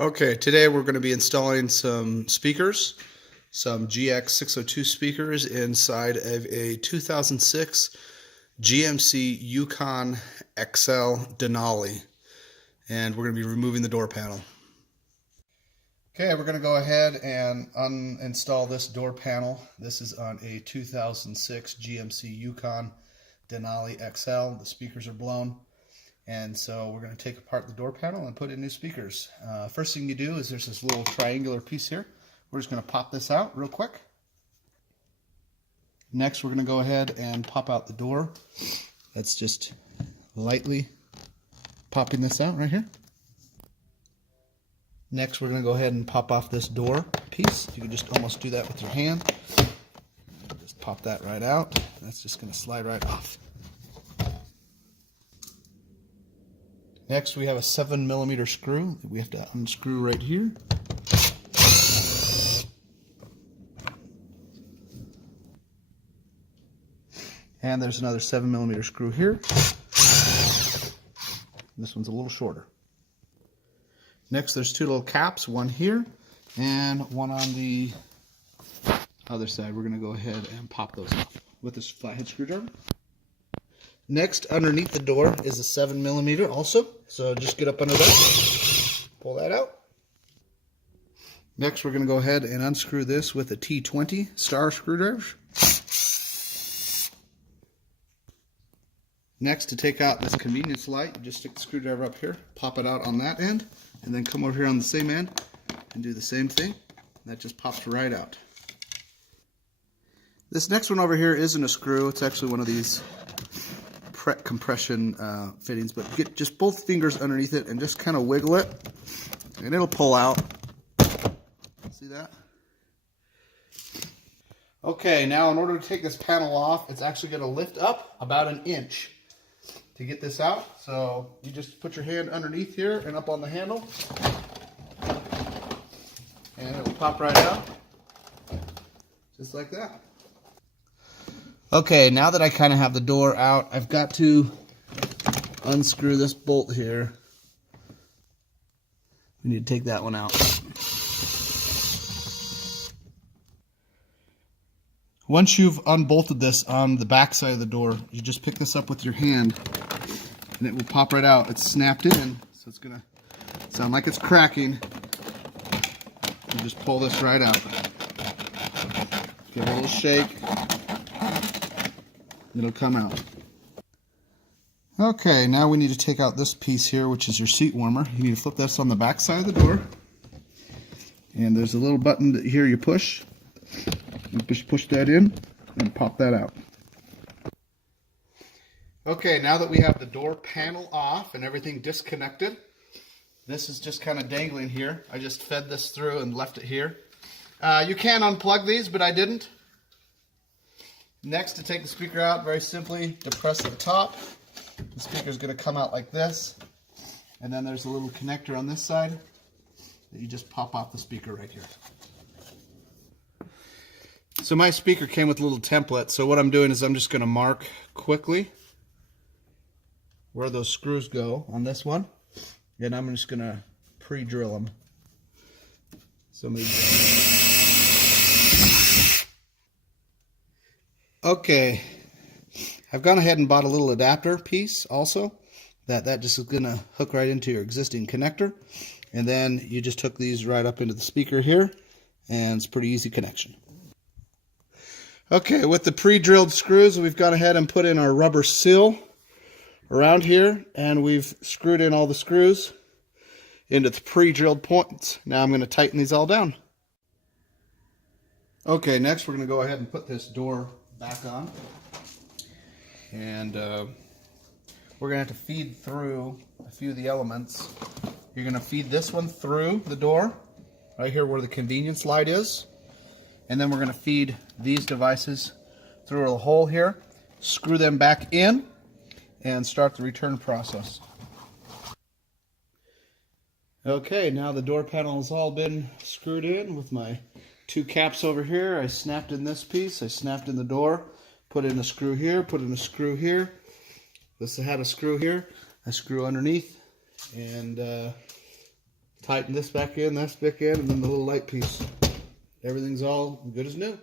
Okay, today we're going to be installing some speakers, some GX602 speakers inside of a 2006 GMC Yukon Denali, and we're going to be removing the door panel. Okay, we're going to go ahead and uninstall this door panel. This is on a 2006 GMC Yukon Denali XL. The speakers are blown. And so we're going to take apart the door panel and put in new speakers. First thing you do is there's this little triangular piece here. We're just going to pop this out real quick. Next we're going to go ahead and pop out the door. That's just lightly popping this out right here. Next we're going to go ahead and pop off this door piece. You can just almost do that with your hand. Just pop that right out. That's just going to slide right off. Next, we have a 7mm screw that we have to unscrew right here. And there's another 7mm screw here. This one's a little shorter. Next, there's two little caps, one here and one on the other side. We're going to go ahead and pop those off with this flathead screwdriver. Next, underneath the door is a 7mm also, so just get up under that, pull that out. Next, we're going to go ahead and unscrew this with a T20 star screwdriver. Next, to take out this convenience light, you just stick the screwdriver up here, pop it out on that end, and then come over here on the same end and do the same thing. That just pops right out. This next one over here isn't a screw, it's actually one of these compression fittings, but get just both fingers underneath it and just kind of wiggle it and it'll pull out. See that? Okay, now in order to take this panel off, it's actually going to lift up about an inch to get this out. So you just put your hand underneath here and up on the handle and it will pop right out just like that. Okay, now that I kind of have the door out, I've got to unscrew this bolt here. We need to take that one out. Once you've unbolted this on the back side of the door, you just pick this up with your hand and it will pop right out. It's snapped in, so it's going to sound like it's cracking. You just pull this right out. Give it a little shake. It'll come out. Okay, now we need to take out this piece here, which is your seat warmer. You need to flip this on the back side of the door. And there's a little button that here you push. You just push that in and pop that out. Okay, now that we have the door panel off and everything disconnected, this is just kind of dangling here. I just fed this through and left it here. You can unplug these, but I didn't. Next, to take the speaker out, very simply, depress the top. The speaker is going to come out like this. And then there's a little connector on this side that you just pop off the speaker right here. So my speaker came with a little template. So what I'm doing is I'm just going to mark quickly where those screws go on this one. And I'm just going to pre-drill them. Okay, I've gone ahead and bought a little adapter piece also. That just is going to hook right into your existing connector. And then you just hook these right up into the speaker here. And it's a pretty easy connection. Okay, with the pre-drilled screws, we've gone ahead and put in our rubber seal around here. And we've screwed in all the screws into the pre-drilled points. Now I'm going to tighten these all down. Okay, next we're going to go ahead and put this door back on, and we're going to have to feed through a few of the elements. You're going to feed this one through the door, right here where the convenience light is, and then we're going to feed these devices through a hole here, screw them back in, and start the return process. Okay, now the door panel has all been screwed in with my two caps over here. I snapped in this piece, I snapped in the door, put in a screw here, put in a screw here. This had a screw here, a screw underneath, and Tighten this back in, that's back in, and then the little light piece. Everything's all good as new.